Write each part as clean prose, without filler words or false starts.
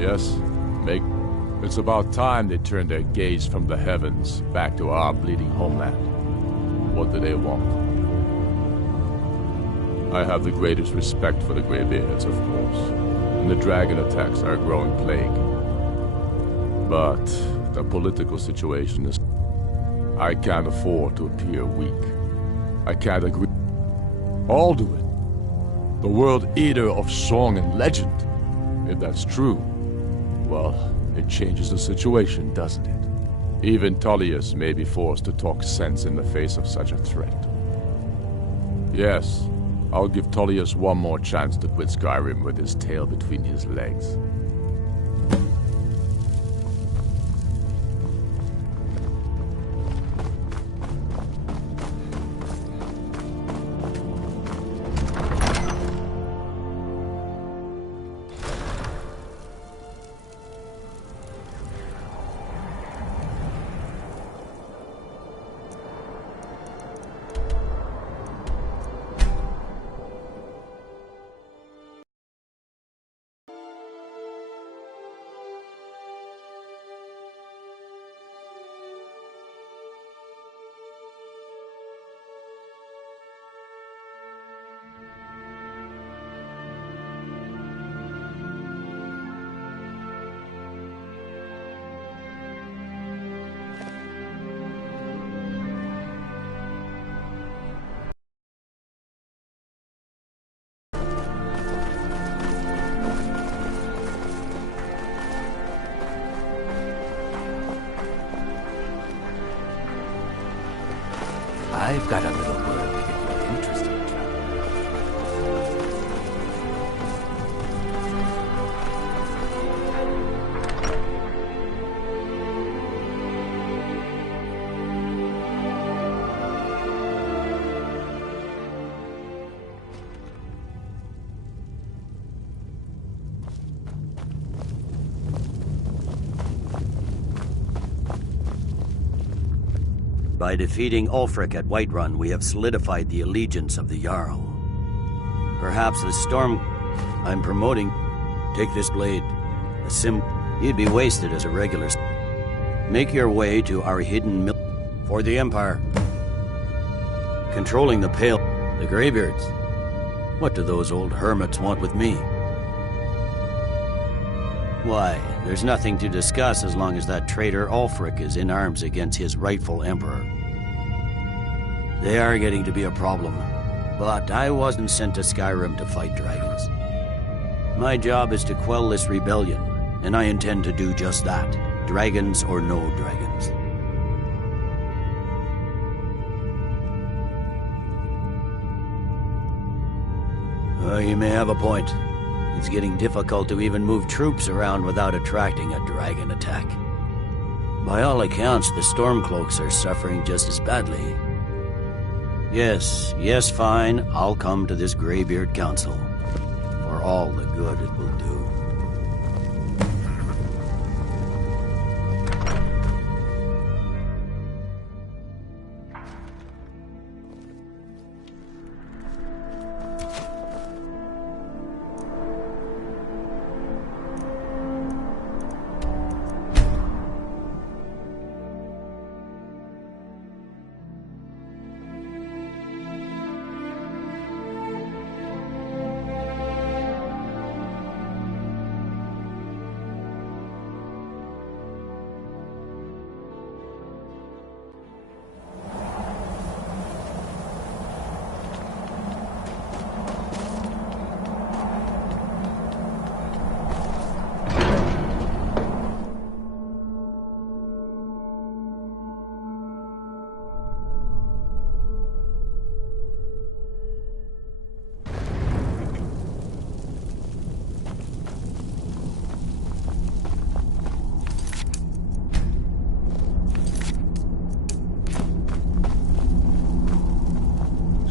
Yes, make... It's about time they turned their gaze from the heavens back to our bleeding homeland. What do they want? I have the greatest respect for the Greybeards, of course, and the dragon attacks are a growing plague. But the political situation is... I can't afford to appear weak. I can't agree... Alduin, the world eater of song and legend. If that's true, well, it changes the situation, doesn't it? Even Tullius may be forced to talk sense in the face of such a threat. Yes, I'll give Tullius one more chance to quit Skyrim with his tail between his legs. I've got a little word if you're interested. By defeating Ulfric at Whiterun, we have solidified the allegiance of the Jarl. Perhaps the storm I'm promoting... Take this blade. You'd be wasted as a regular... Make your way to our hidden mill... For the Empire. Controlling the Pale... The Greybeards. What do those old hermits want with me? Why, there's nothing to discuss as long as that traitor Ulfric is in arms against his rightful emperor. They are getting to be a problem, but I wasn't sent to Skyrim to fight dragons. My job is to quell this rebellion, and I intend to do just that, dragons or no dragons. You may have a point. It's getting difficult to even move troops around without attracting a dragon attack. By all accounts, the Stormcloaks are suffering just as badly. Yes, fine. I'll come to this Greybeard Council. For all the good it will do.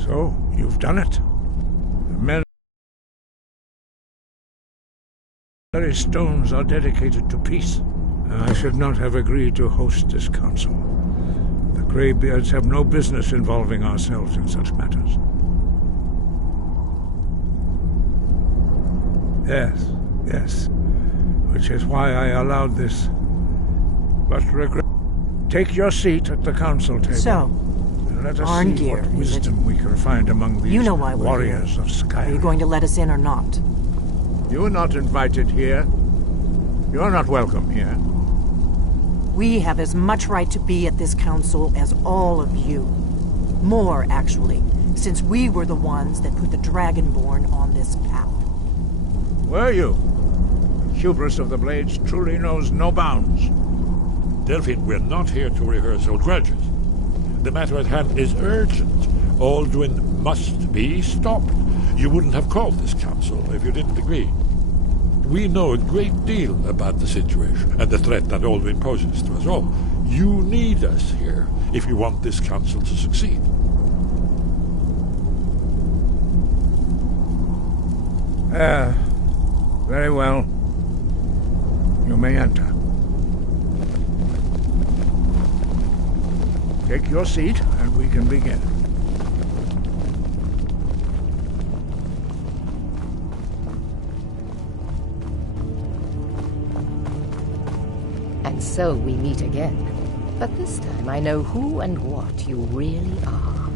So, you've done it. The very stones are dedicated to peace. I should not have agreed to host this council. The Greybeards have no business involving ourselves in such matters. Yes. which is why I allowed this. But regret. Take your seat at the council table. So, And let us Arngeir, see what is it? wisdom we can find among these You know why we're warriors here. of Skyrim. Are you going to let us in or not? You are not invited here. You are not welcome here. We have as much right to be at this council as all of you. More, actually, since we were the ones that put the Dragonborn on this path. Were you? The hubris of the Blades truly knows no bounds. Delphine, we're not here to rehearse old grudges. The matter at hand is urgent. Alduin must be stopped. You wouldn't have called this council if you didn't agree. We know a great deal about the situation and the threat that Alduin poses to us all. You need us here if you want this council to succeed. Very well. You may enter. Take your seat, and we can begin. And so we meet again. But this time I know who and what you really are.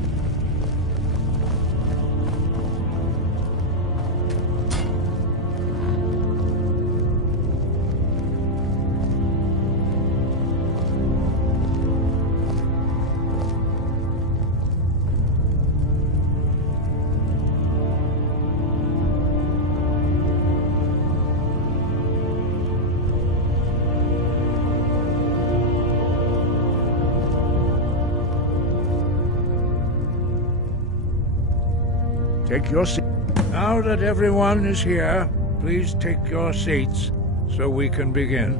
Take your seat. Now that everyone is here, please take your seats so we can begin.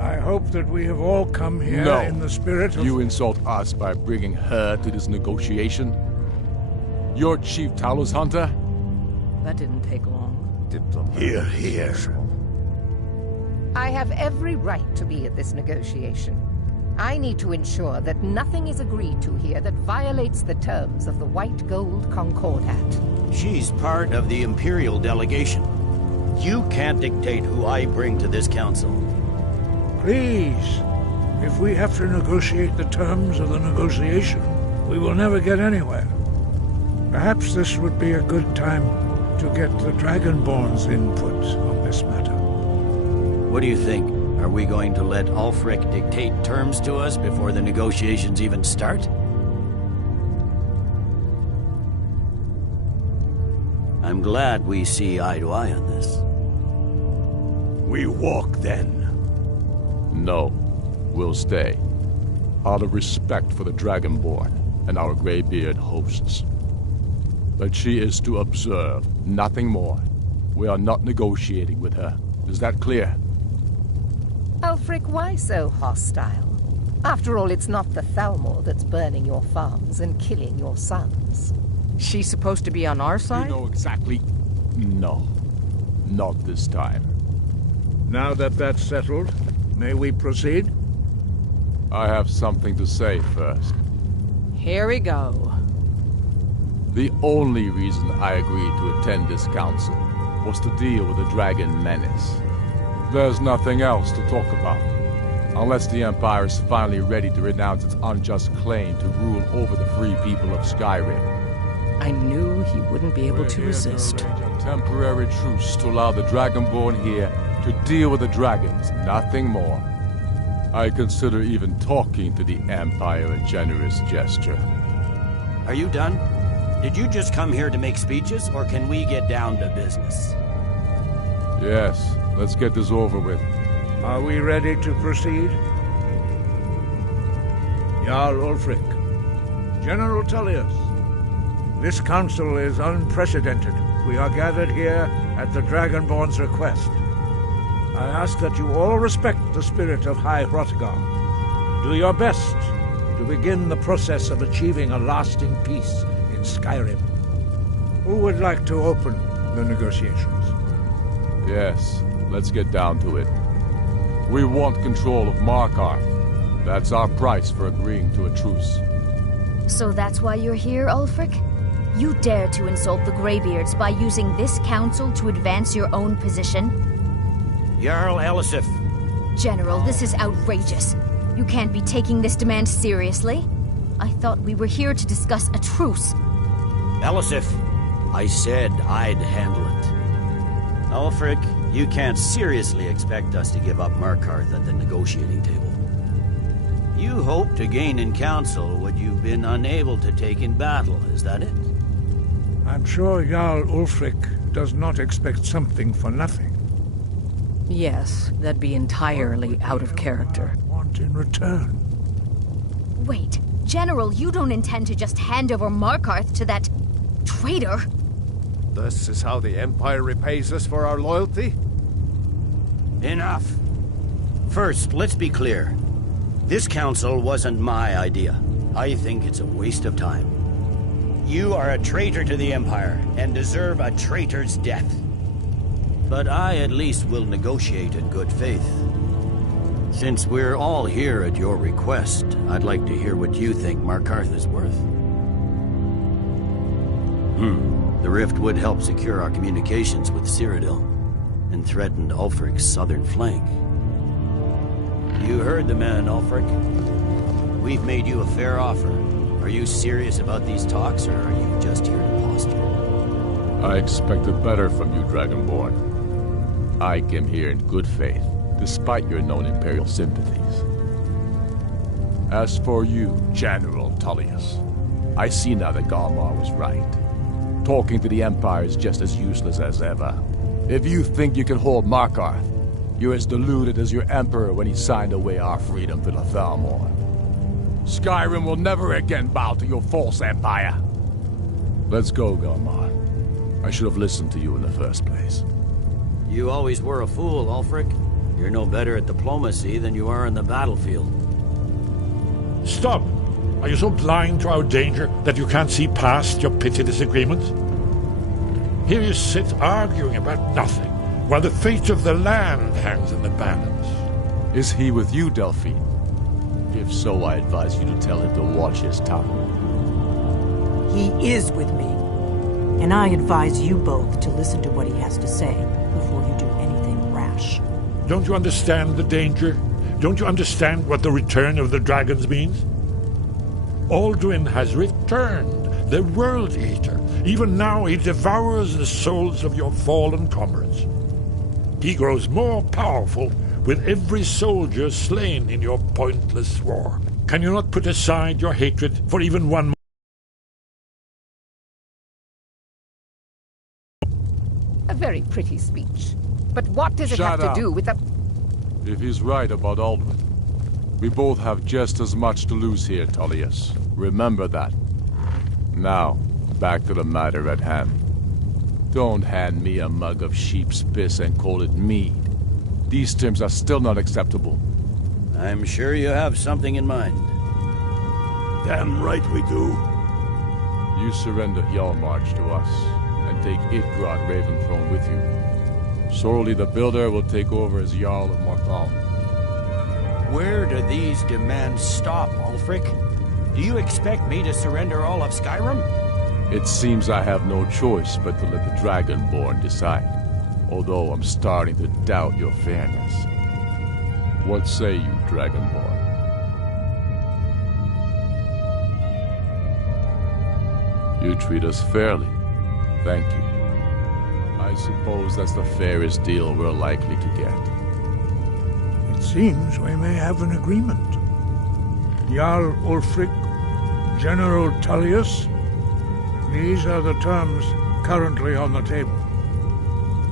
I hope that we have all come here No. in the spirit of... You insult us by bringing her to this negotiation? You're Chief Talos Hunter? That didn't take long. Here, here. I have every right to be at this negotiation. I need to ensure that nothing is agreed to here that violates the terms of the White Gold Concordat. She's part of the Imperial delegation. You can't dictate who I bring to this council. Please, if we have to negotiate the terms of the negotiation, we will never get anywhere. Perhaps this would be a good time to get the Dragonborn's input on this matter. What do you think? Are we going to let Ulfric dictate terms to us before the negotiations even start? I'm glad we see eye to eye on this. We walk then. No, we'll stay. Out of respect for the Dragonborn and our Greybeard hosts. But she is to observe, nothing more. We are not negotiating with her. Is that clear? Ulfric, why so hostile? After all, it's not the Thalmor that's burning your farms and killing your sons. She's supposed to be on our You side? know exactly... No. Not this time. Now that that's settled, may we proceed? I have something to say first. Here we go. The only reason I agreed to attend this council was to deal with the dragon menace. There's nothing else to talk about. Unless the Empire is finally ready to renounce its unjust claim to rule over the free people of Skyrim. I knew he wouldn't be able We're to here resist. arrange a temporary truce to allow the Dragonborn here to deal with the dragons, nothing more. I consider even talking to the Empire a generous gesture. Are you done? Did you just come here to make speeches, or can we get down to business? Yes, let's get this over with. Are we ready to proceed? Jarl Ulfric, General Tullius, this council is unprecedented. We are gathered here at the Dragonborn's request. I ask that you all respect the spirit of High Hrothgar. Do your best to begin the process of achieving a lasting peace in Skyrim. Who would like to open the negotiations? Yes, let's get down to it. We want control of Markarth. That's our price for agreeing to a truce. So that's why you're here, Ulfric? You dare to insult the Greybeards by using this council to advance your own position? Jarl Elisif. General, this is outrageous. You can't be taking this demand seriously. I thought we were here to discuss a truce. Elisif, I said I'd handle it. Ulfric, you can't seriously expect us to give up Markarth at the negotiating table. You hoped to gain in council what you've been unable to take in battle, is that it? I'm sure Jarl Ulfric does not expect something for nothing. Yes, that'd be entirely out of character. Want in return? Wait, General, you don't intend to just hand over Markarth to that traitor? This is how the Empire repays us for our loyalty? Enough. First, let's be clear. This council wasn't my idea. I think it's a waste of time. You are a traitor to the Empire and deserve a traitor's death. But I at least will negotiate in good faith. Since we're all here at your request, I'd like to hear what you think Markarth is worth. The rift would help secure our communications with Cyrodiil and threatened Ulfric's southern flank. You heard the man, Ulfric. We've made you a fair offer. Are you serious about these talks, or are you just here to posture? I expected better from you, Dragonborn. I came here in good faith, despite your known Imperial sympathies. As for you, General Tullius, I see now that Galmar was right. Talking to the Empire is just as useless as ever. If you think you can hold Markarth, you're as deluded as your Emperor when he signed away our freedom to the Thalmor. Skyrim will never again bow to your false empire. Let's go, Galmar. I should have listened to you in the first place. You always were a fool, Ulfric. You're no better at diplomacy than you are in the battlefield. Stop! Are you so blind to our danger that you can't see past your petty disagreements? Here you sit arguing about nothing, while the fate of the land hangs in the balance. Is he with you, Delphine? If so, I advise you to tell him to watch his tongue. He is with me. And I advise you both to listen to what he has to say before you do anything rash. Don't you understand the danger? Don't you understand what the return of the dragons means? Alduin has returned, the World Eater. Even now he devours the souls of your fallen comrades. He grows more powerful with every soldier slain in your pointless war. Can you not put aside your hatred for even one? A very pretty speech. But what does it have to do with the... If he's right about Alduin, we both have just as much to lose here, Tullius. Remember that. Now, back to the matter at hand. Don't hand me a mug of sheep's piss and call it mead. These terms are still not acceptable. I'm sure you have something in mind. Damn right we do. You surrender Hjalmarch to us, and take Idgrod Raventhrone with you. Sorli the Builder will take over as Jarl of Morthal. Where do these demands stop, Ulfric? Do you expect me to surrender all of Skyrim? It seems I have no choice but to let the Dragonborn decide, although I'm starting to doubt your fairness. What say you, Dragonborn? You treat us fairly. Thank you. I suppose that's the fairest deal we're likely to get. It seems we may have an agreement. Jarl Ulfric, General Tullius, these are the terms currently on the table.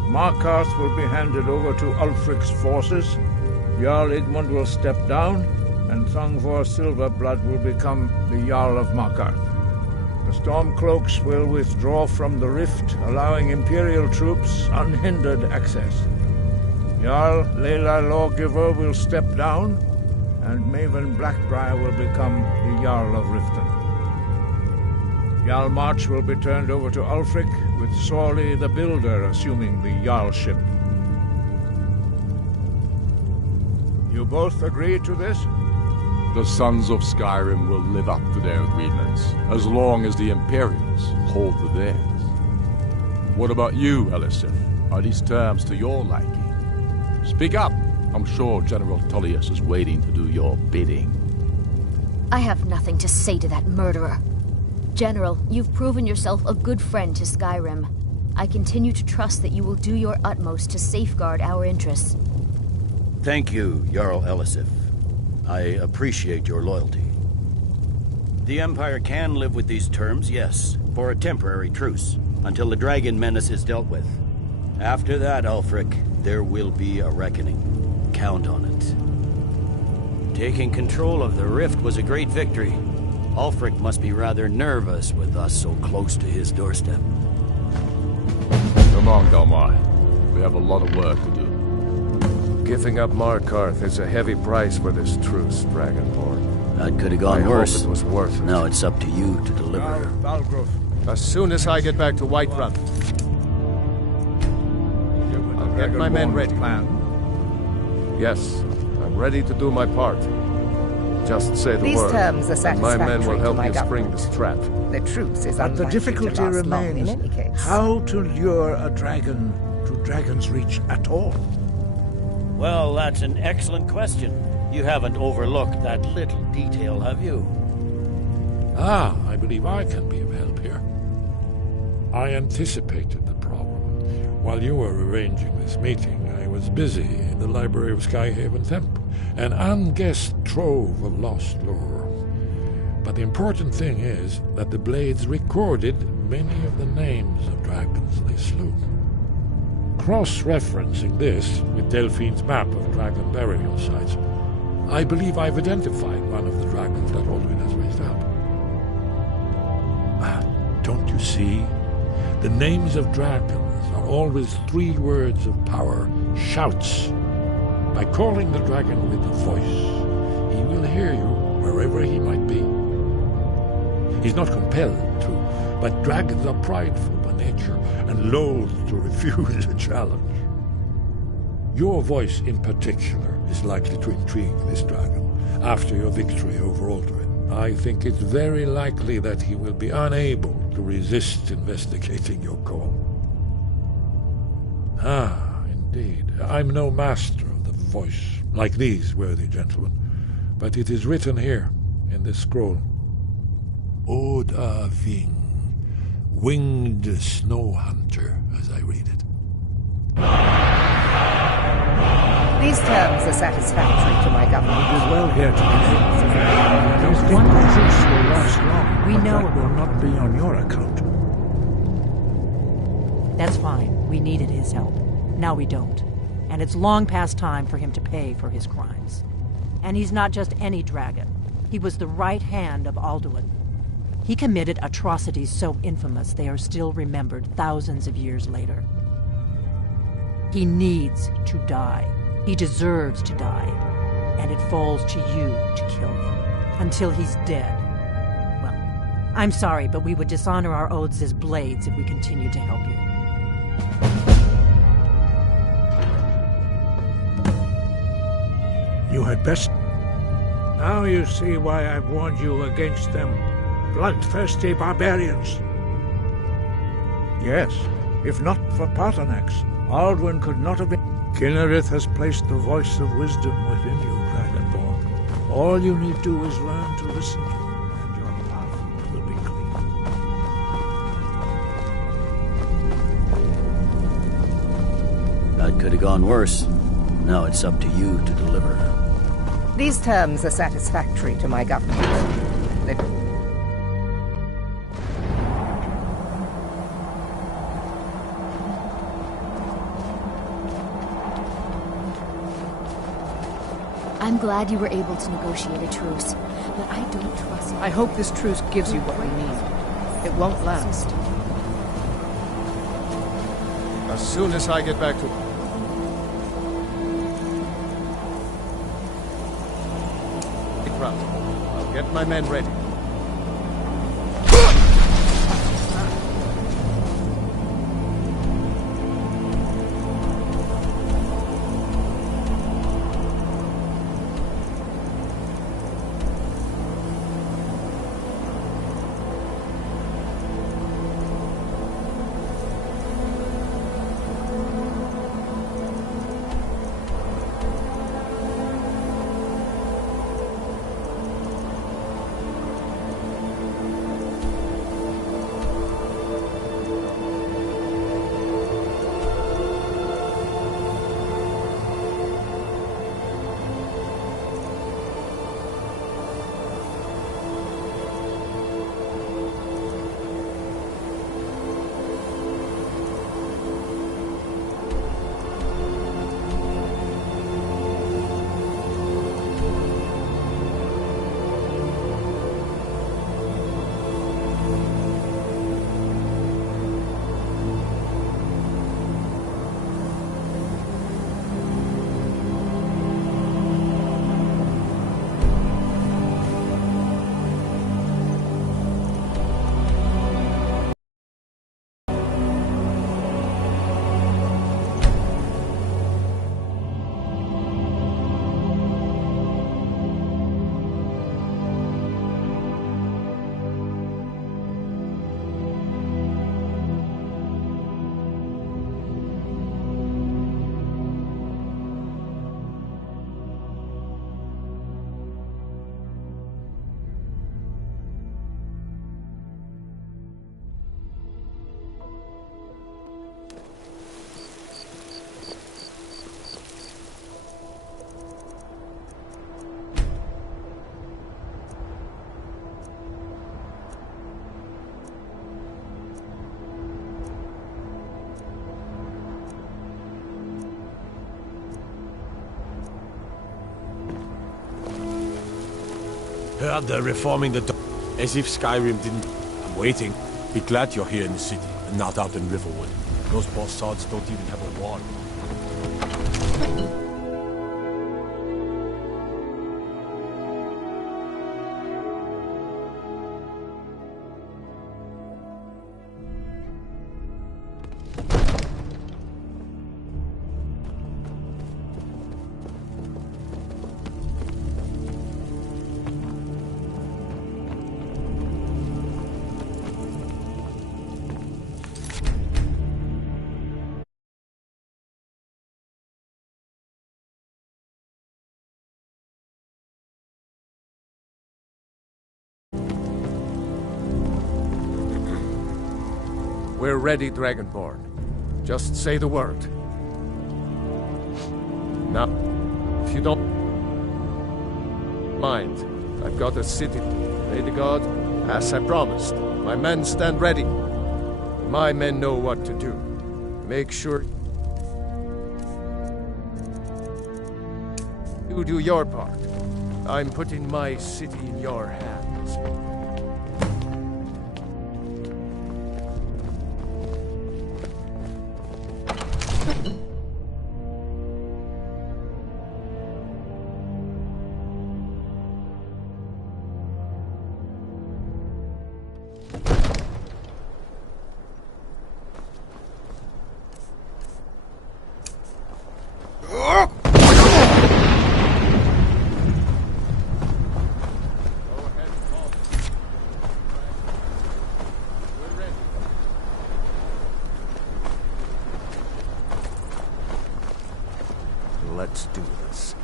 Markarth will be handed over to Ulfric's forces, Jarl Igmund will step down, and Thongvor Silverblood will become the Jarl of Markarth. The Stormcloaks will withdraw from the rift, allowing Imperial troops unhindered access. Jarl Leila Lawgiver will step down, and Maven Blackbriar will become the Jarl of Riften. Hjalmarch will be turned over to Ulfric, with Sorli the Builder assuming the Jarlship. You both agree to this? The sons of Skyrim will live up to their agreements, as long as the Imperials hold to theirs. What about you, Elisif? Are these terms to your liking? Speak up! I'm sure General Tullius is waiting to do your bidding. I have nothing to say to that murderer. General, you've proven yourself a good friend to Skyrim. I continue to trust that you will do your utmost to safeguard our interests. Thank you, Jarl Elisif. I appreciate your loyalty. The Empire can live with these terms, yes, for a temporary truce, until the dragon menace is dealt with. After that, Ulfric, there will be a reckoning. Count on it. Taking control of the Rift was a great victory. Ulfric must be rather nervous with us so close to his doorstep. Come on, Galmar. We have a lot of work to do. Giving up Markarth is a heavy price for this truce, Dragonborn. That could have gone I worse. hope it was worth it. Now it's up to you to deliver. Valgrove. As soon as I get back to Whiterun, I'll get my men ready. Plan. Yes, I'm ready to do my part. Just say the These word, terms are and my men will satisfactory to help my you spring government. this trap. The truce is But the unlikely difficulty to last long in remains any case. how to lure a dragon to Dragon's Reach at all. Well, that's an excellent question. You haven't overlooked that little detail, have you? Ah, I believe I can be of help here. I anticipated the problem. While you were arranging this meeting, I was busy in the library of Skyhaven Temple, an unguessed trove of lost lore. But the important thing is that the Blades recorded many of the names of dragons they slew. Cross-referencing this with Delphine's map of dragon burial sites, I believe I've identified one of the dragons that Alduin has raised up. Don't you see? The names of dragons are always 3 words of power, shouts. By calling the dragon with a voice, he will hear you wherever he might be. He's not compelled to, but dragons are prideful by nature and loath to refuse a challenge. Your voice in particular is likely to intrigue this dragon after your victory over Alduin. I think it's very likely that he will be unable to resist investigating your call. Ah, indeed. I'm no master of the voice, like these worthy gentlemen, but it is written here in this scroll. Oda Ving, winged snow hunter, as I read it. These terms are satisfactory to my government. It is well here today. I don't think the truce will last long. We but know that it will not be on your account. That's fine. We needed his help. Now we don't. And it's long past time for him to pay for his crimes. And he's not just any dragon. He was the right hand of Alduin. He committed atrocities so infamous they are still remembered thousands of years later. He needs to die. He deserves to die. And it falls to you to kill him. Until he's dead. Well, I'm sorry, but we would dishonor our oaths as Blades if we continued to help you. You had best... Now you see why I've warned you against them bloodthirsty barbarians. Yes, if not for Paternax, Alduin could not have been... Kinnerith has placed the voice of wisdom within you, Dragonborn. All you need do is learn to listen to him, and your path will be clear. That could have gone worse. Now it's up to you to deliver. These terms are satisfactory to my government. I'm glad you were able to negotiate a truce, but I don't trust you. I hope this truce gives you what we need. It won't last. As soon as I get back to... I'll get my men ready. Heard they're reforming the... As if Skyrim didn't... I'm waiting. Be glad you're here in the city, and not out in Riverwood. Those poor sods don't even have a wall. We're ready, Dragonborn. Just say the word. Now, if you don't mind, I've got a city. Lady God, as I promised, my men stand ready. My men know what to do. Make sure you do your part. I'm putting my city in your hands. Let's do this.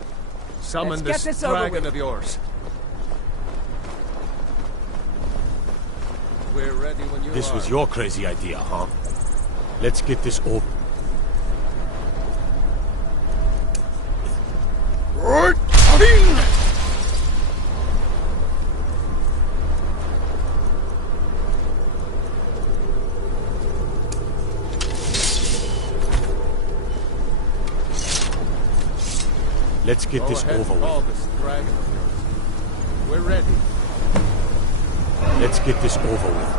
Summon this dragon of yours. We're ready when you are. This was your crazy idea, huh? Let's get this over. Let's get this over with. This dragon of yours. We're ready. Let's get this over with.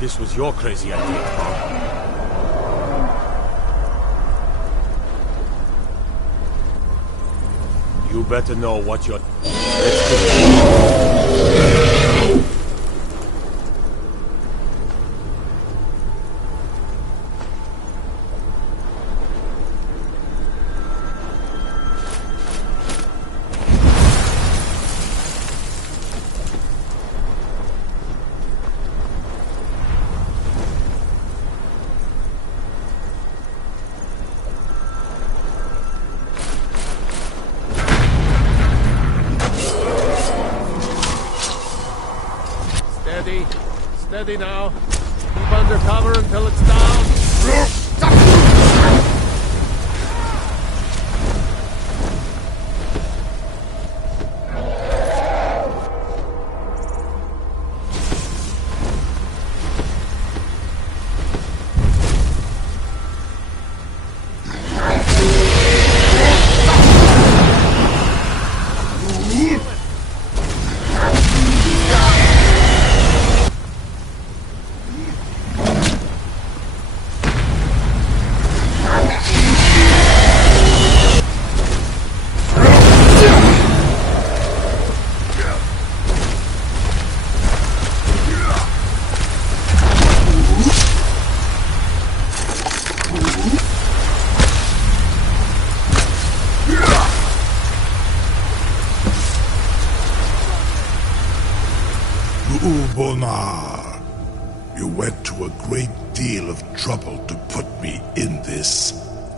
This was your crazy idea, huh? You better know what you're... Let's get this. Steady now. Keep under cover until it's down. Ubonar, you went to a great deal of trouble to put me in this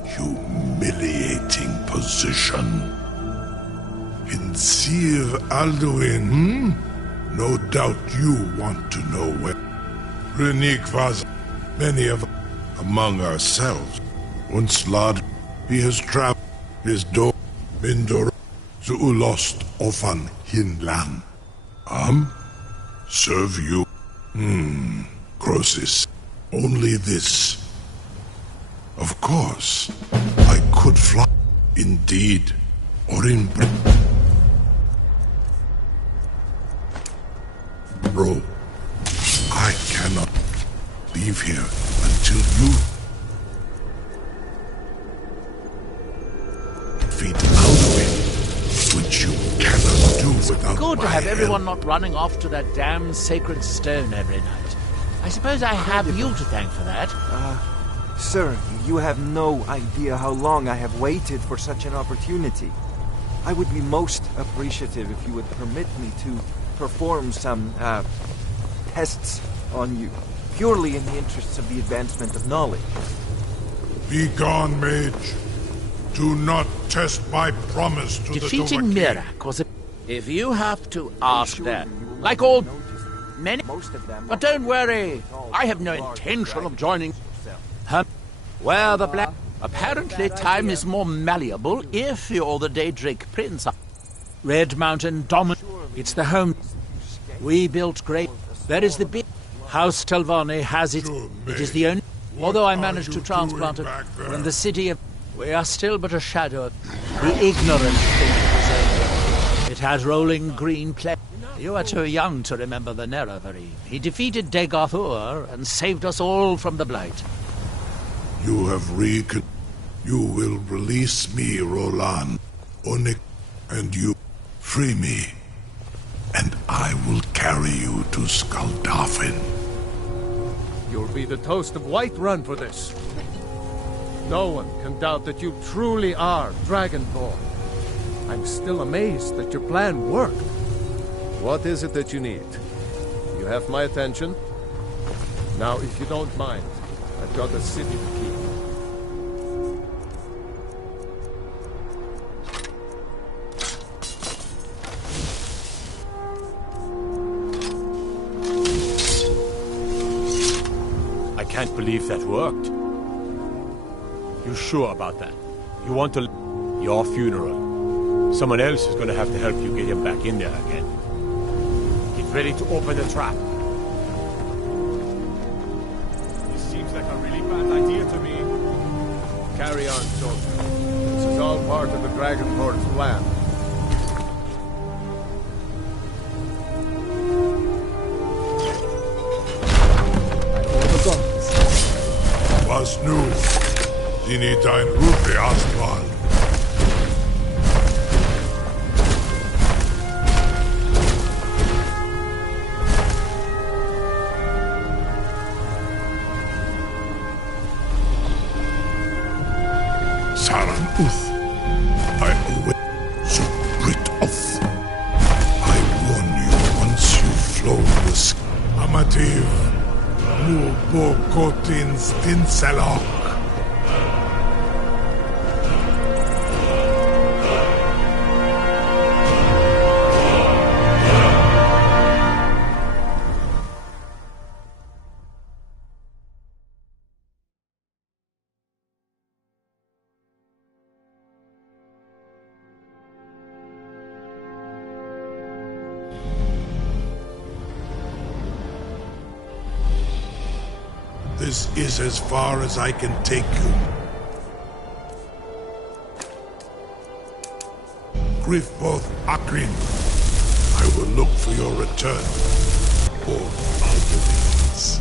humiliating position. Vinsir Alduin, No doubt you want to know where Renik was. Many of among ourselves. Once Lad, he has trapped his door, Mindor, Zuulost Ofan Hinlan. Serve you? Croesus. Only this. Of course, I could fly. Indeed. Or in bro. I cannot leave here until you defeat Alduin, which you cannot do without Good to my have everyone help. not running off to that damn sacred stone every night. I suppose I have you to thank for that. Sir, you have no idea how long I have waited for such an opportunity. I would be most appreciative if you would permit me to perform some, tests on you, purely in the interests of the advancement of knowledge. Be gone, mage. Do not test my promise to Defeating the Dovahkiin. Mirak was a... If you have to ask that, like all many... But don't worry, I have no intention of joining... Where the black... Apparently time is more malleable if you're the Daedric Prince. Red Mountain Dominant. It's the home. We built great... There is the big... House Telvanni has it. It is the only... Although I managed to transplant it from the city of... We are still but a shadow. The ignorant think it was over. It has rolling green play. You are too young to remember the Nerevari. He defeated Degoth-ur and saved us all from the Blight. You have You will release me, Roland, Onik, and you free me, and I will carry you to Skuldafn. You'll be the toast of Whiterun for this. No one can doubt that you truly are Dragonborn. I'm still amazed that your plan worked. What is it that you need? You have my attention. Now, if you don't mind, I've got a city to keep. I can't believe that worked. You sure about that? You want to... Your funeral. Someone else is gonna have to help you get him back in there again. Get ready to open the trap. This seems like a really bad idea to me. Carry on, soldier. This is all part of the Dragonborn's plan. Was nu? Sie nicht ein Rufe Astral. Saran Uth. I always Subrit off. I warn you once you've flown the sky. Amativ. Mubokotin Stinselok. This is as far as I can take you. Griffboth Akrin, I will look for your return. Or Alduin's.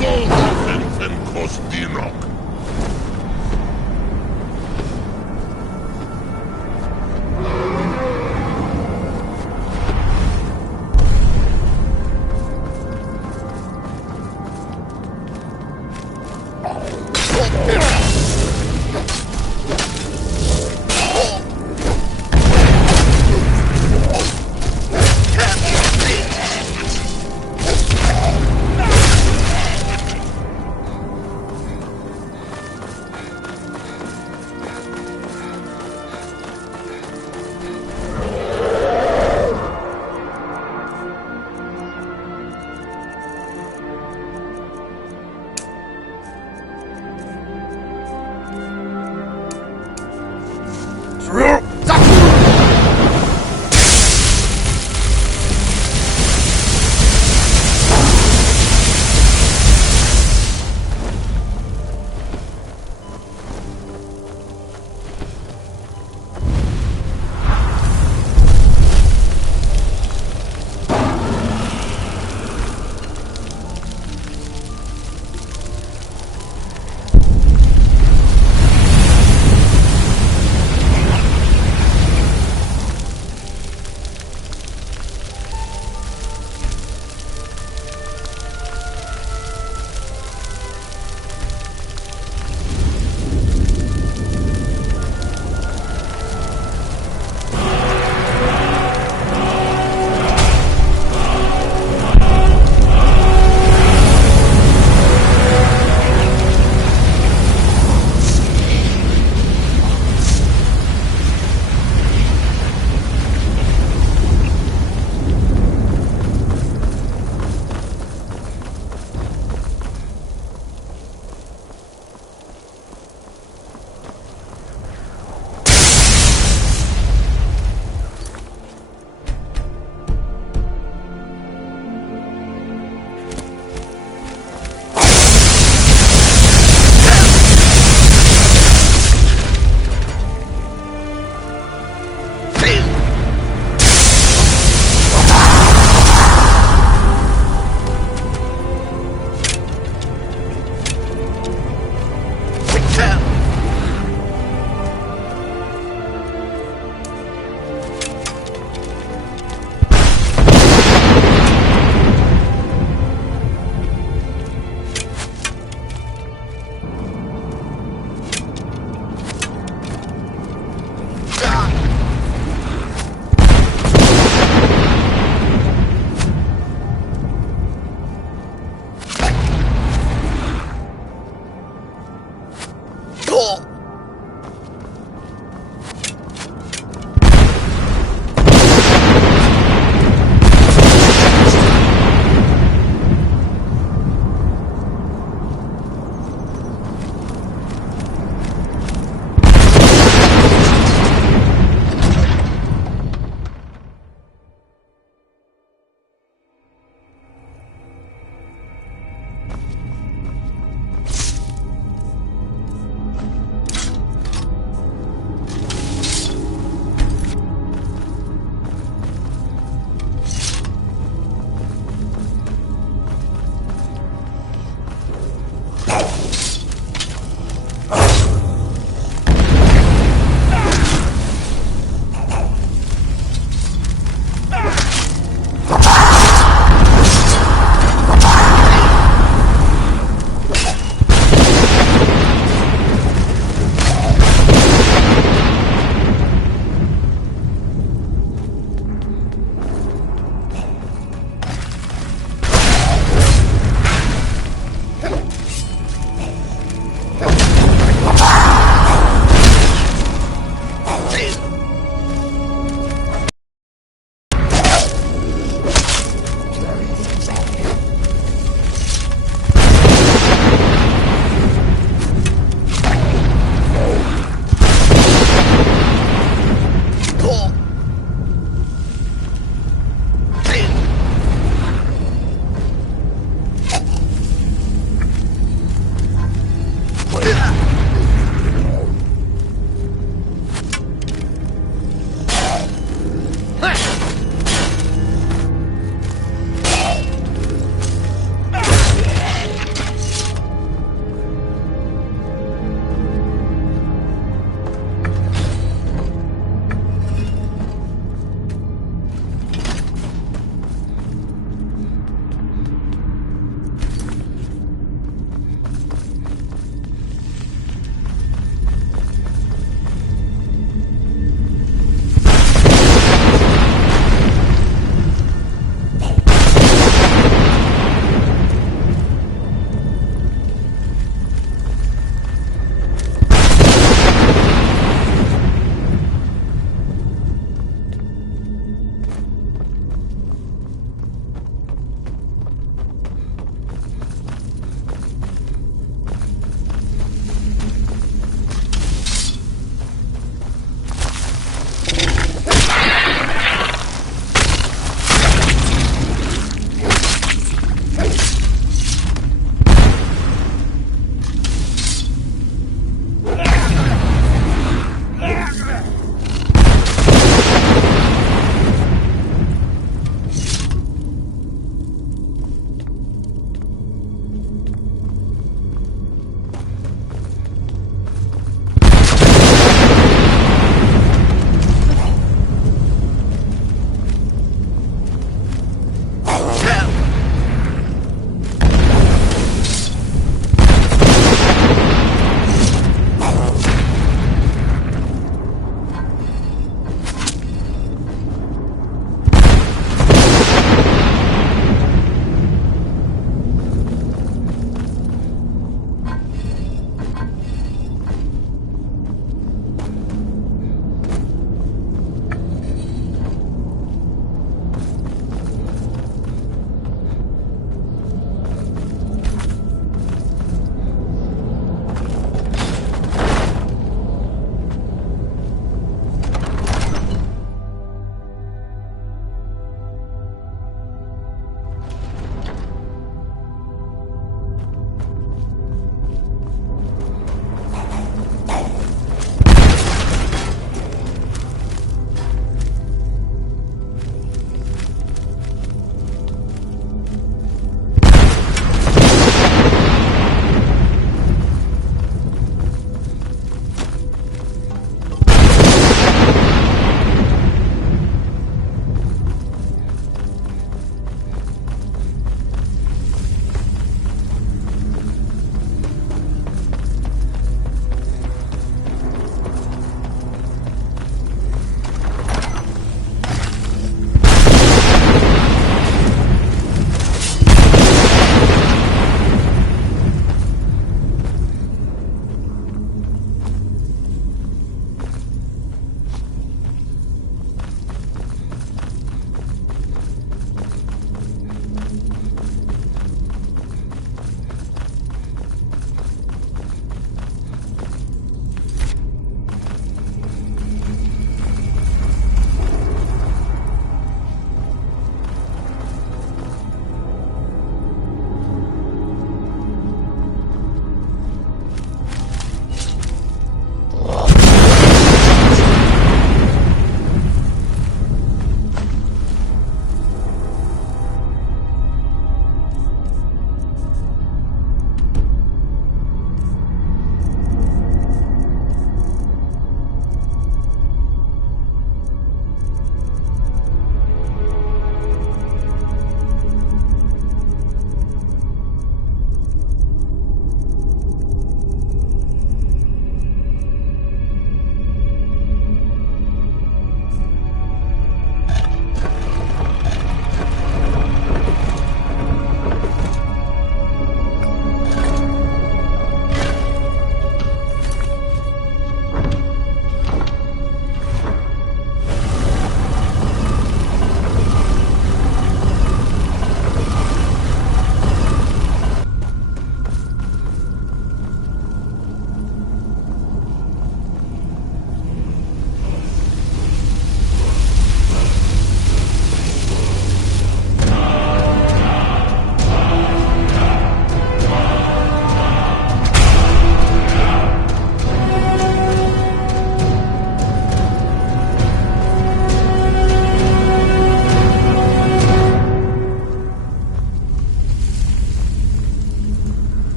Skuldafn Kostinok.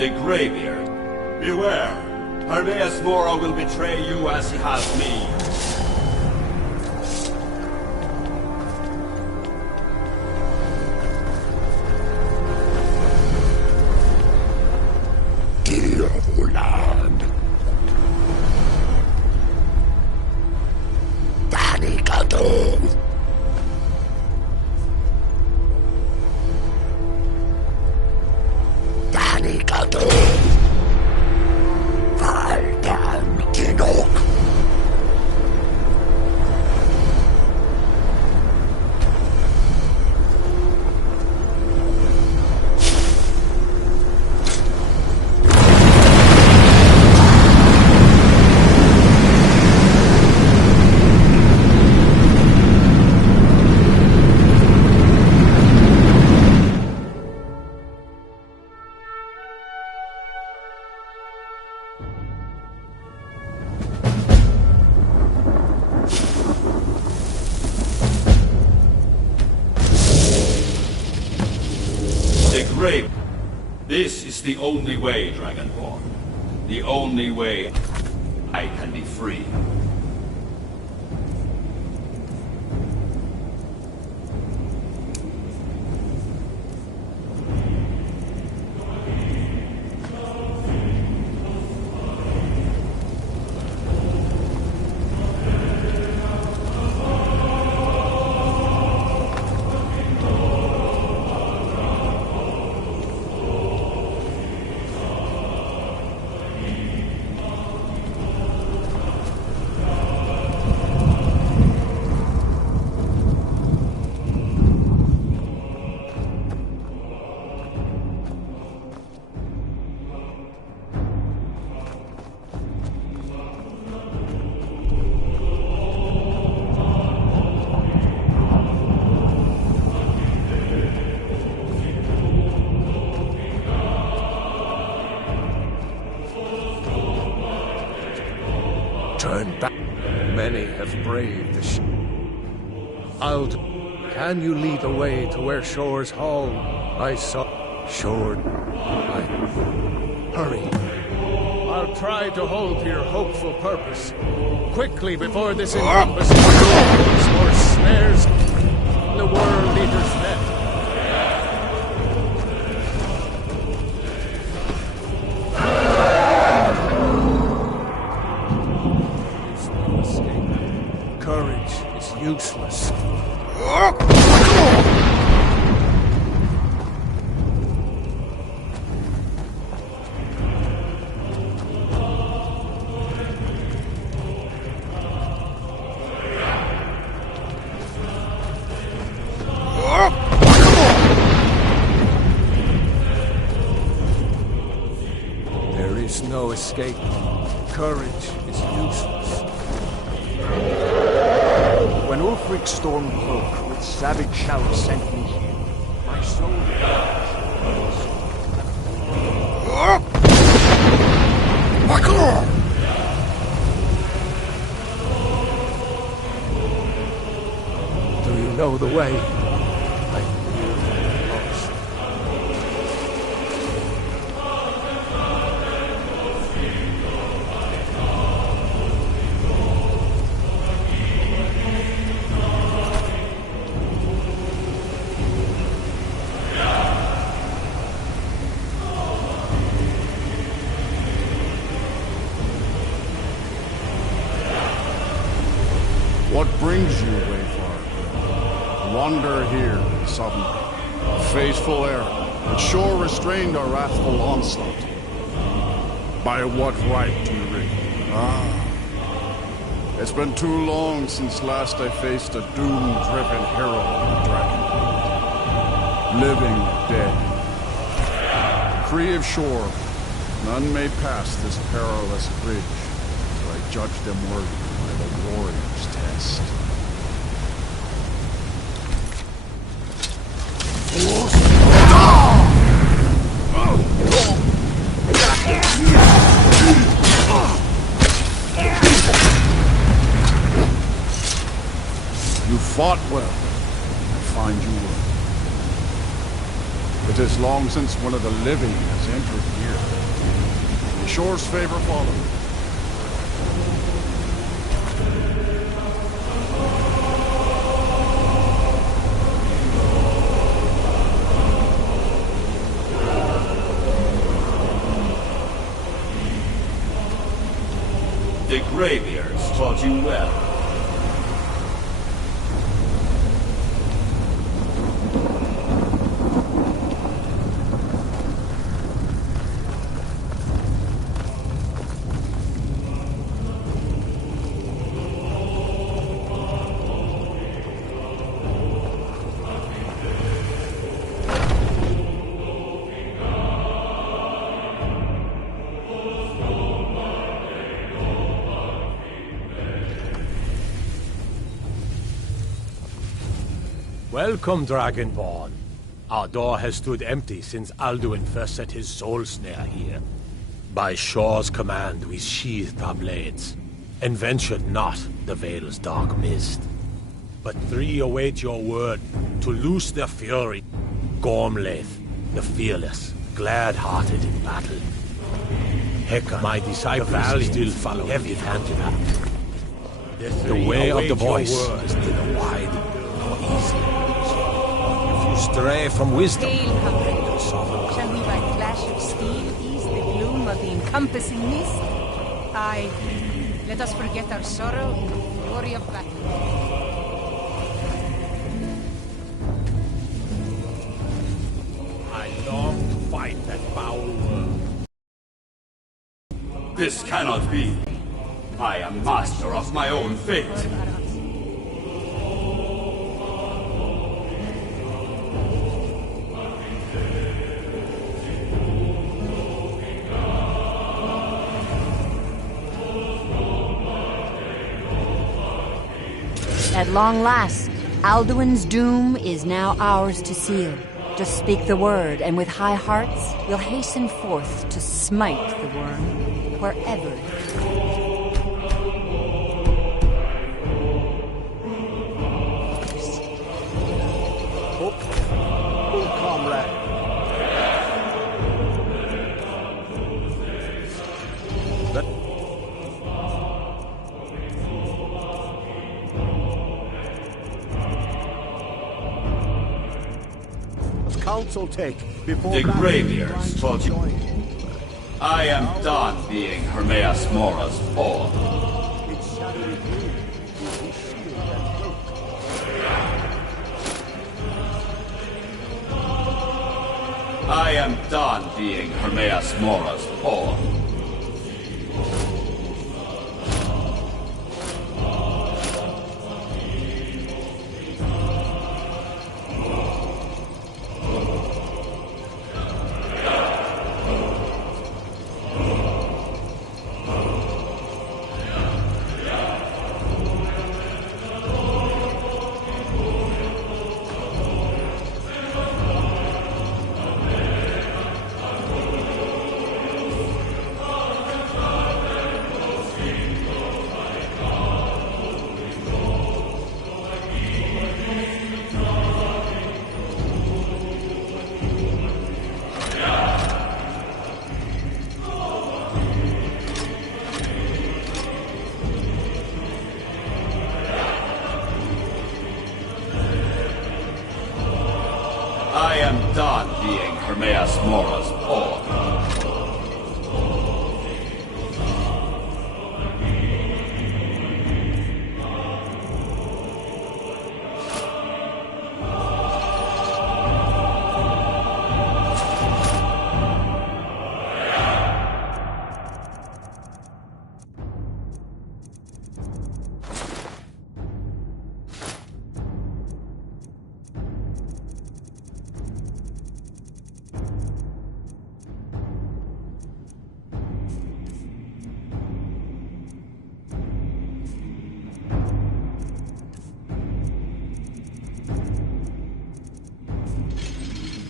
The Greybeard. Beware. Hermaeus Mora will betray you as he has me. Diovuland. Danikato. Danikato. Valdan Kinok. This is the only way, Dragonborn. The only way I can be free. Turn back. Many have braved the Alduin, can you lead the way to where Shore's hall? I saw Shore. Hurry. I'll try to hold to your hopeful purpose. Quickly before this encompass more snares in the World Eater's net. Courage is useless. There is no escape. Courage is useless. When Ulfric Stormbrook with savage shouts sent me here, my soul Do you know the way? What brings you, Wayfarer? Wander here, suddenly. A faithful errand, but sure restrained our wrathful onslaught. By what right do you ring? It's been too long since last I faced a doom-driven hero of Dragon. Living or dead. Free of shore, none may pass this perilous bridge, till I judge them worthy by the warrior's test. You fought well. I find you worthy. It 'tis long since one of the living has entered here. Yore's favor follow. The Greybeards taught you well. Welcome, Dragonborn. Our door has stood empty since Alduin first set his soul snare here. By Shore's command, we sheathed our blades, and ventured not the Vale's dark mist. But three await your word to loose their fury. Gormlaith, the fearless, glad-hearted in battle. Heka, my disciple, still follow heavy-handed. The way of the voice is neither wide nor easy. Stray from wisdom. Shall we by flash of steel ease the gloom of the encompassing mist? Aye, let us forget our sorrow in the glory of battle. I long to fight that foul world. This cannot be. I am master of my own fate. At long last, Alduin's doom is now ours to seal. Just speak the word, and with high hearts, we'll hasten forth to smite the worm, wherever comrade. Council take before the Greybeards taught you. I am done being Hermaeus Mora's pawn. I am done being Hermaeus Mora's pawn. I am done being Hermaeus Mora's pawn.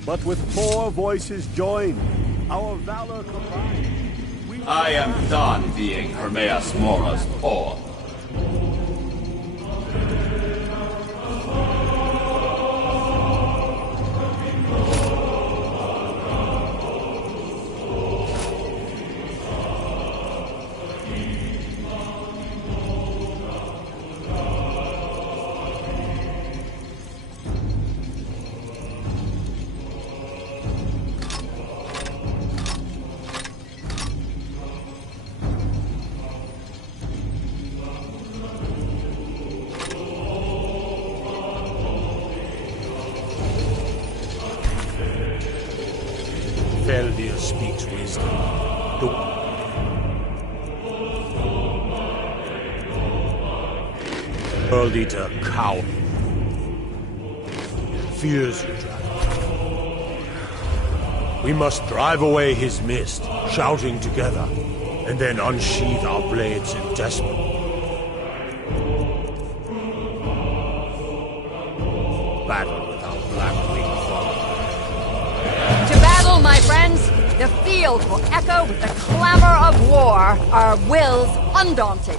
But with 4 voices joined, our valor combined. I am done being Hermaeus Mora's pawn. Feldir speaks wisdom. The World Eater cow fears you, dragon. We must drive away his mist, shouting together, and then unsheath our blades in desperate. Battle with our black-winged foe. To battle, my friends! The field will echo with the clamor of war, our wills undaunted.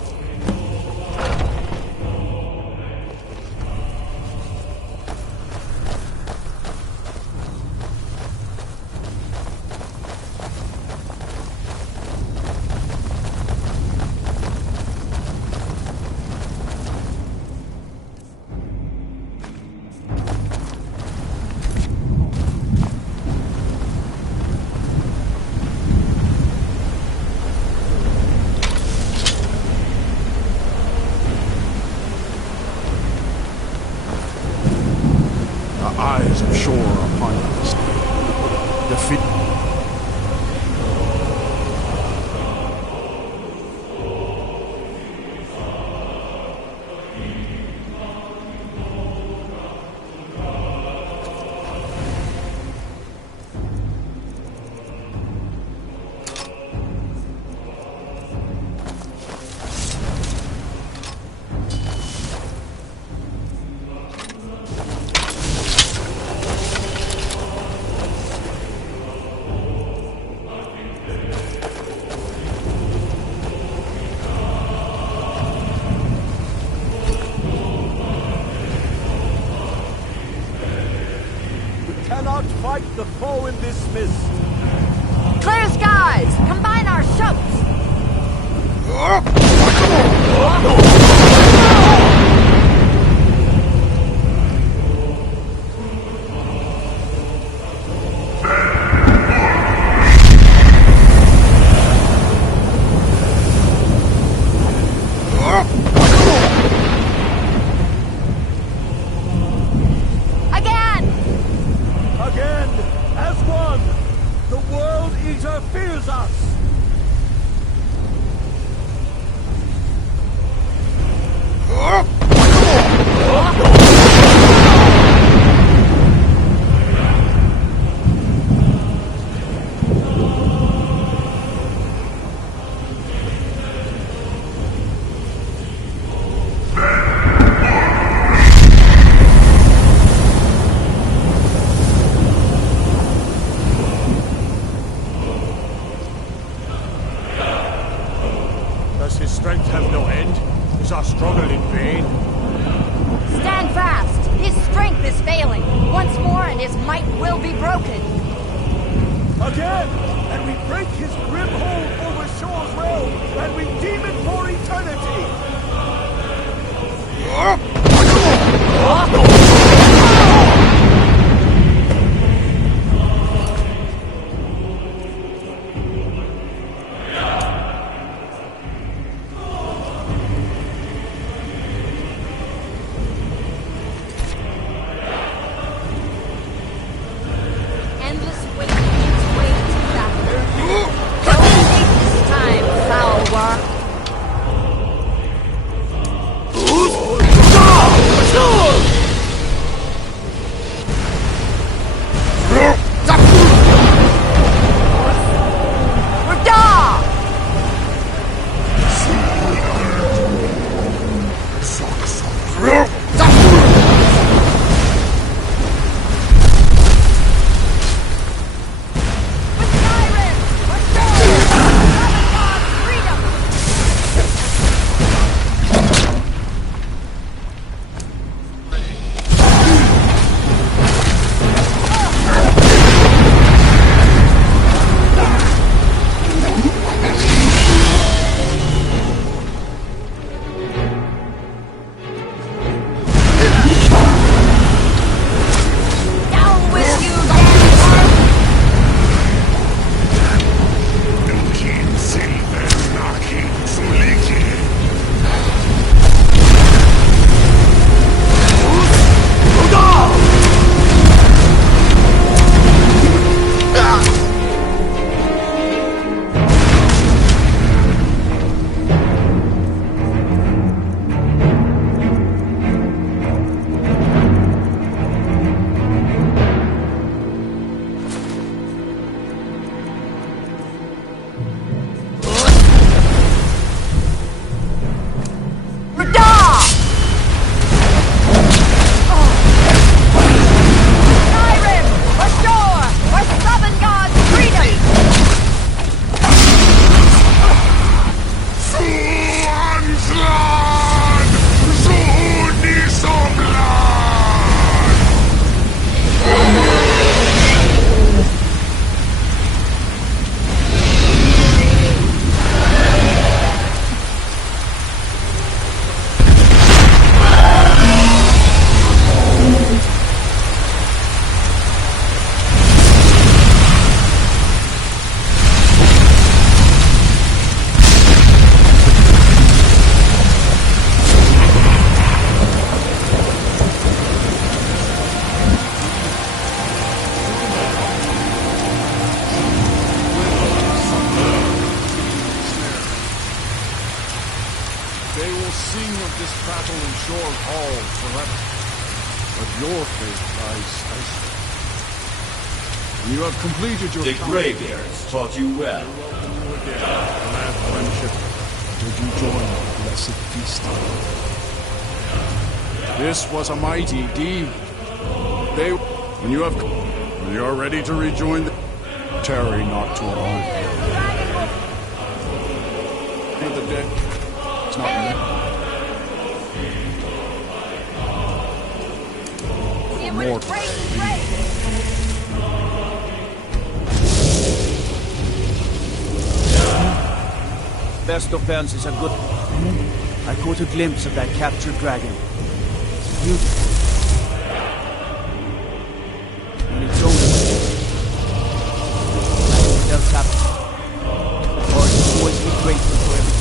Eyes of shore upon us. Defeat. Cannot fight the foe in this mist. Clear skies! Combine our shouts! Again, as one, the World Eater fears us. Does his strength have no end? Is our struggle in vain? Stand fast! His strength is failing. Once more and his might will be broken. Again, and we break his grim hold over Shore's realm, and we deem it for eternity. Endless waiting gives way to battle. Don't take this time, foul worm. battle in Shore's Hall forever. But your fate lies elsewhere. When you have completed your... The Greybeards taught you well. Command friendship. Did you join the blessed feast? This was a mighty deed. When you are ready to rejoin the... Tarry not too long. For the dead. It's not mortal. Best offense is a good... I caught a glimpse of that captured dragon. You... And it's over. Nothing else happened. The Lord will always be grateful for everything.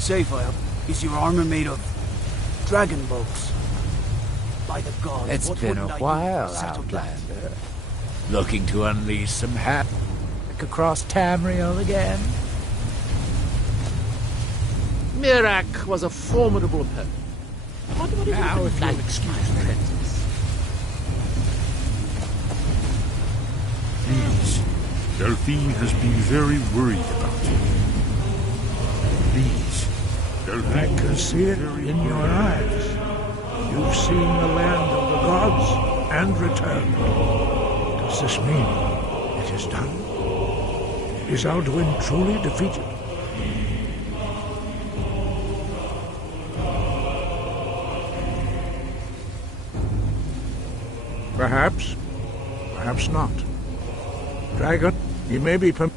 Safe, I hope. Is your armor made of dragon bolts? By the gods, It's been a while, Outlander. Looking to unleash some havoc across Tamriel again? Mirak was a formidable opponent. Now, if you'll excuse me. Please. Delphine has been very worried about you. Please. I can see it in your eyes. You've seen the land of the gods and returned. Does this mean it is done? Is Alduin truly defeated? Perhaps. Perhaps not. Dragon, you may be but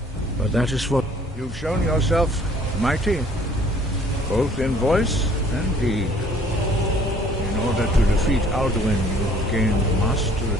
that is what you've shown yourself mighty. Both in voice and deed. In order to defeat Alduin, you've gained mastery.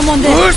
someone there!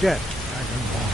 Debt, Dragonborn.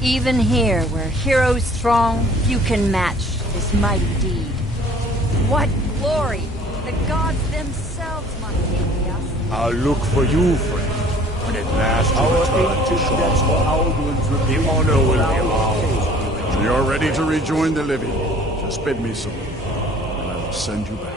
Even here, where heroes throng, few can match this mighty deed. What glory! The gods themselves must envy us. I'll look for you, friend. When at last you return to Shaw's the honor will be ours. You're ready to rejoin the living. Just bid me so, and I will send you back.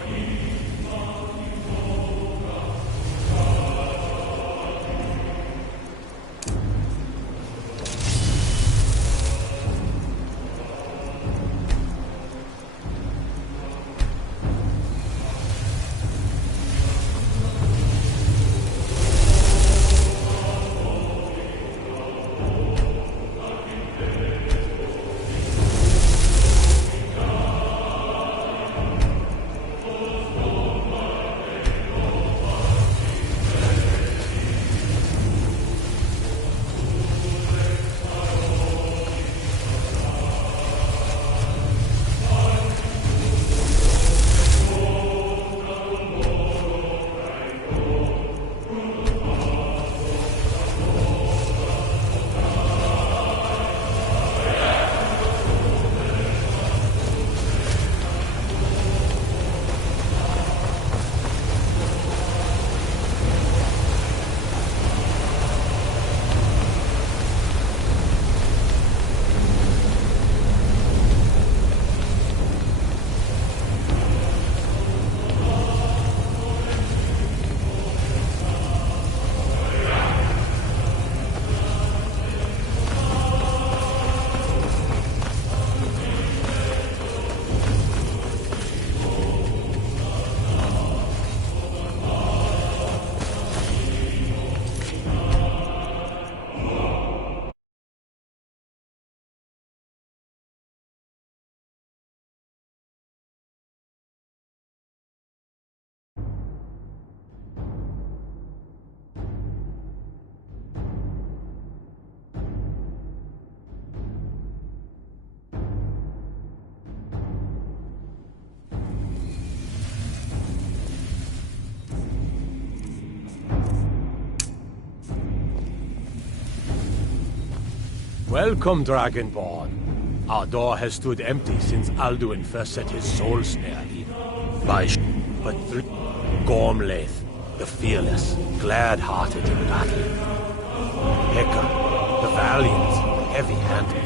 Welcome, Dragonborn. Our door has stood empty since Alduin first set his soul snare here. But through Gormlaith, the fearless, glad-hearted in battle. Heka, the valiant, heavy-handed.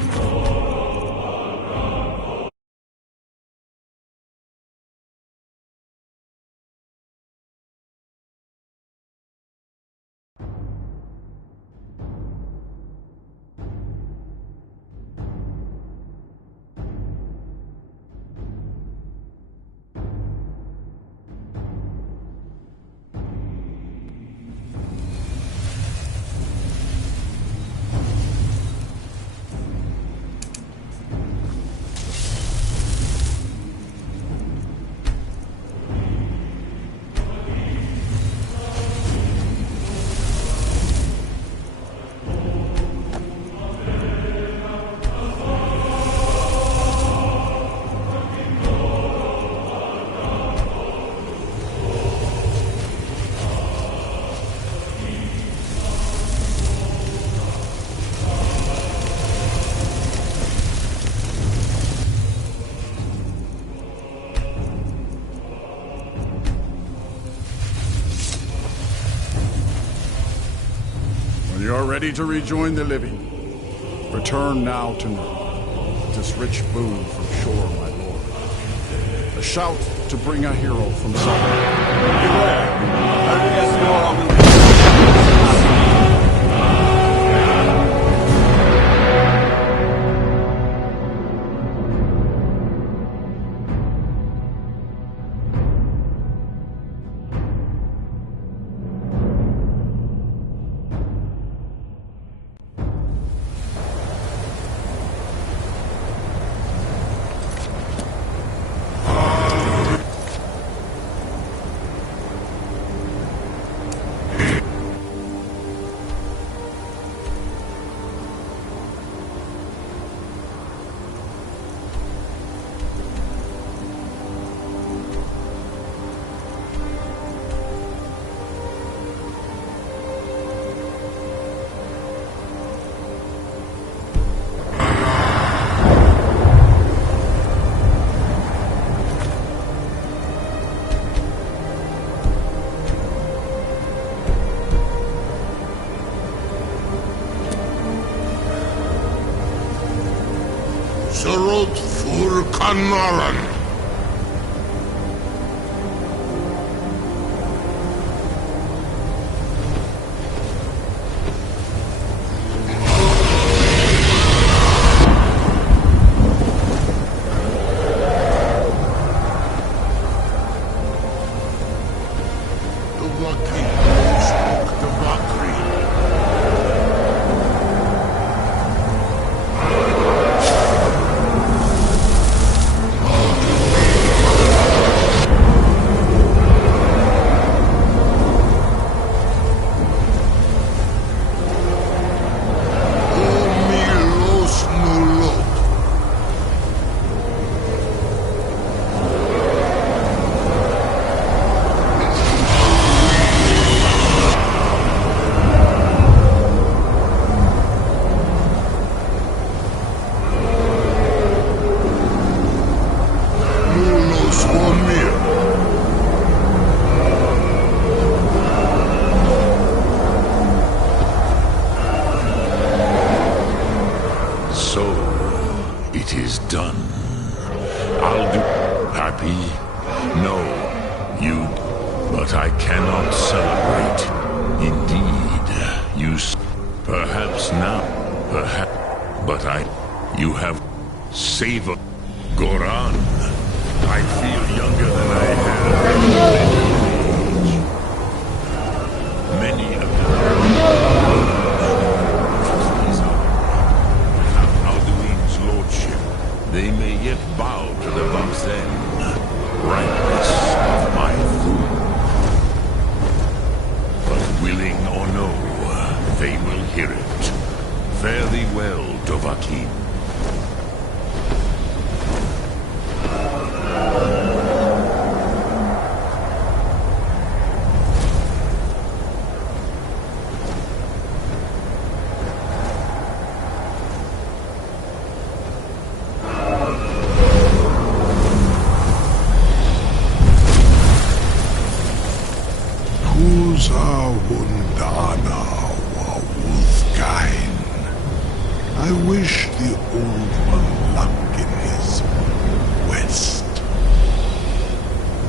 You're ready to rejoin the living. Return now to me. This rich boon from shore, my lord. A shout to bring a hero from Surut fur Kanaran. Usa Wundana wa Wuthgain. I wish the Old One luck in his quest.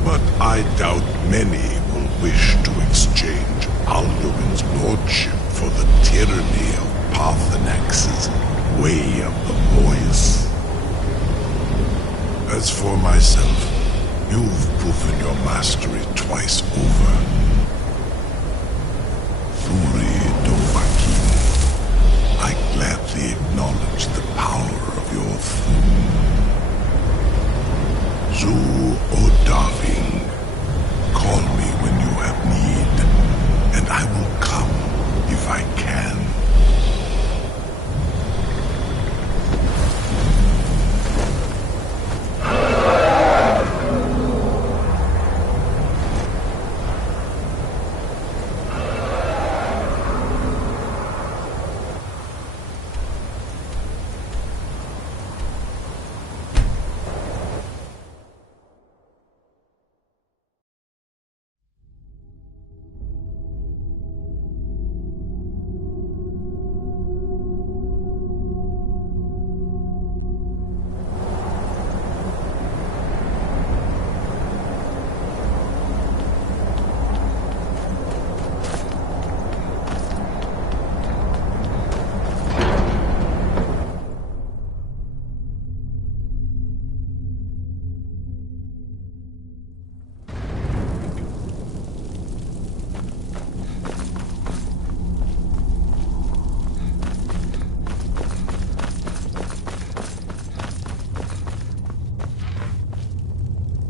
But I doubt many will wish to exchange Alduin's lordship for the tyranny of Parthenax's way of the voice. As for myself, you've proven your mastery twice over. Furi Dovahkiin, I gladly acknowledge the power of your Thum. Zu Odaving, call me when you have need, and I will come if I can.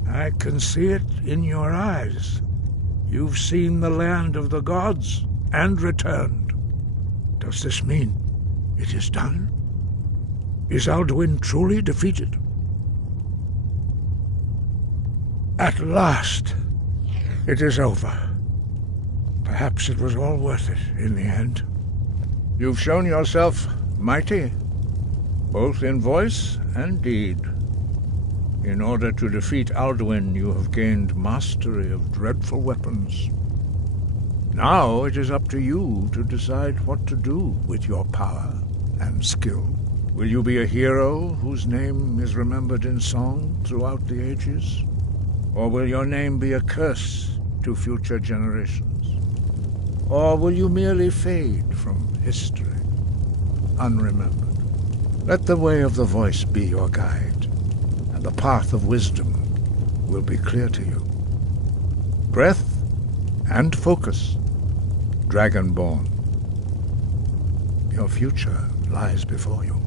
I can see it in your eyes. You've seen the land of the gods and returned. Does this mean it is done? Is Alduin truly defeated? At last, it is over. Perhaps it was all worth it in the end. You've shown yourself mighty, both in voice and deed. In order to defeat Alduin, you have gained mastery of dreadful weapons. Now it is up to you to decide what to do with your power and skill. Will you be a hero whose name is remembered in song throughout the ages? Or will your name be a curse to future generations? Or will you merely fade from history, unremembered? Let the way of the voice be your guide, and the path of wisdom will be clear to you. Breath and focus, Dragonborn. Your future lies before you.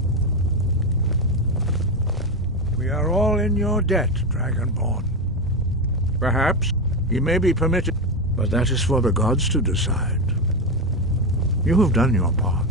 We are all in your debt, Dragonborn. Perhaps you may be permitted, but that is for the gods to decide. You have done your part.